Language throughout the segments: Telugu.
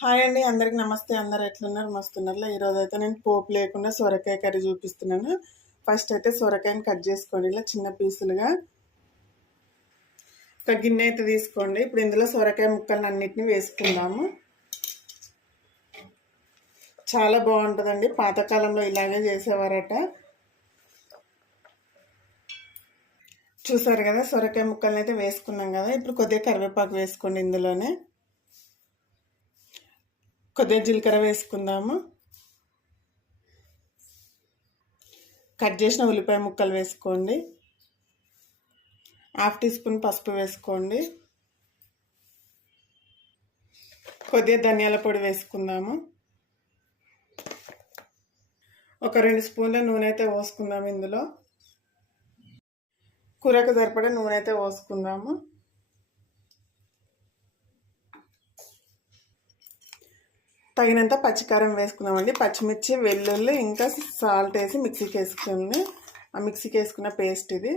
హాయ్ అండి అందరికి నమస్తే అందరు ఎట్లున్నారు? మస్తున్నారు ఈరోజు అయితే నేను పోపు లేకుండా సొరకాయ కర్రీ చూపిస్తున్నాను. ఫస్ట్ అయితే సొరకాయని కట్ చేసుకోండి ఇలా చిన్న పీసులుగా. ఒక గిన్నె అయితే తీసుకోండి. ఇప్పుడు ఇందులో సొరకాయ ముక్కలను అన్నిటిని వేసుకుందాము. చాలా బాగుంటుందండి. పాతకాలంలో ఇలాగే చేసేవారట. చూసారు కదా సొరకాయ ముక్కలను అయితే వేసుకున్నాం కదా. ఇప్పుడు కొద్దిగా కరివేపాకు వేసుకోండి ఇందులోనే. కొద్దిగా జీలకర్ర వేసుకుందాము. కట్ చేసిన ఉల్లిపాయ ముక్కలు వేసుకోండి. హాఫ్ టీ స్పూన్ పసుపు వేసుకోండి. కొద్దిగా ధనియాల పొడి వేసుకుందాము. ఒక రెండు స్పూన్ల నూనె అయితే పోసుకుందాము ఇందులో. కూరకు సరిపడే నూనె అయితే పోసుకుందాము. తగినంత పచ్చికారం వేసుకుందామండి. పచ్చిమిర్చి వెల్లుల్లి ఇంకా సాల్ట్ వేసి మిక్సీకి వేసుకుంది ఆ మిక్సీకి వేసుకున్న పేస్ట్ ఇది.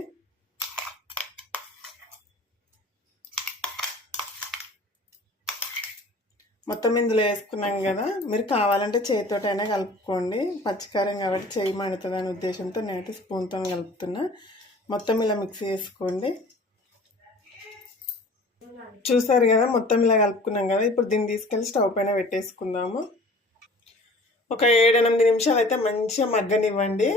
మొత్తం ఇందులో వేసుకున్నాం కదా. మీరు కావాలంటే చేతితోటైనా కలుపుకోండి. పచ్చికారం కాబట్టి చేయి మండుతుంది అనే ఉద్దేశంతో నేనైతే స్పూన్తో కలుపుతున్నా. మొత్తం ఇలా మిక్సీ చేసుకోండి చూసారు కదా మొత్తం ఇలా కలుపుకున్నాం కదా. ఇప్పుడు దీన్ని తీసుకెళ్ళి స్టవ్ పైన పెట్టేసుకుందాము. ఒక ఏడెనిమిది నిమిషాలు అయితే మంచిగా మగ్గనివ్వండి.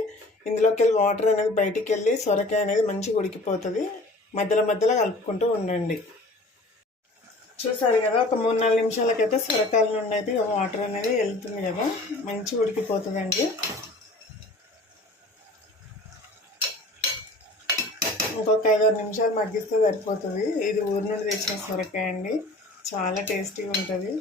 ఇందులోకి వెళ్ళి వాటర్ అనేది బయటికి వెళ్ళి సొరకాయ అనేది మంచిగా ఉడికిపోతుంది. మధ్యలో మధ్యలో కలుపుకుంటూ ఉండండి. చూసారు కదా ఒక మూడు నాలుగు నిమిషాలకైతే సొరకాయల నుండి అయితే వాటర్ అనేది వెళ్తుంది కదా. మంచిగా ఉడికిపోతుందండి. ఇంకొక ఐదారు నిమిషాలు మగ్గిస్తే సరిపోతుంది. ఇది ఊరి నుండి తెచ్చిన సొరకాయ అండి. చాలా టేస్టీగా ఉంటుంది.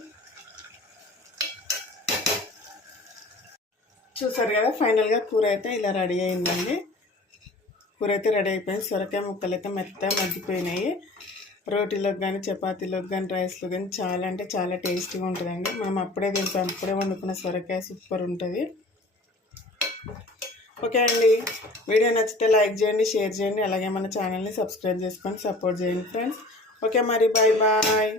చూసారు కదా ఫైనల్గా కూర అయితే ఇలా రెడీ అయిందండి. కూర అయితే రెడీ అయిపోయింది. సొరకాయ ముక్కలు అయితే మెత్తగా మగ్గిపోయినాయి. రోటీలోకి కానీ చపాతీలోకి కానీ రైస్లో కానీ చాలా అంటే చాలా టేస్టీగా ఉంటుందండి. మనం అప్పుడే తింటాం. అప్పుడే వండుకున్న సొరకాయ సూపర్ ఉంటుంది. ఓకే అండి. వీడియో నచ్చితే లైక్ చేయండి షేర్ చేయండి అలాగే మన ఛానల్ని సబ్స్క్రైబ్ చేసుకొని సపోర్ట్ చేయండి ఫ్రెండ్స్. ఓకే మరి బాయ్ బాయ్.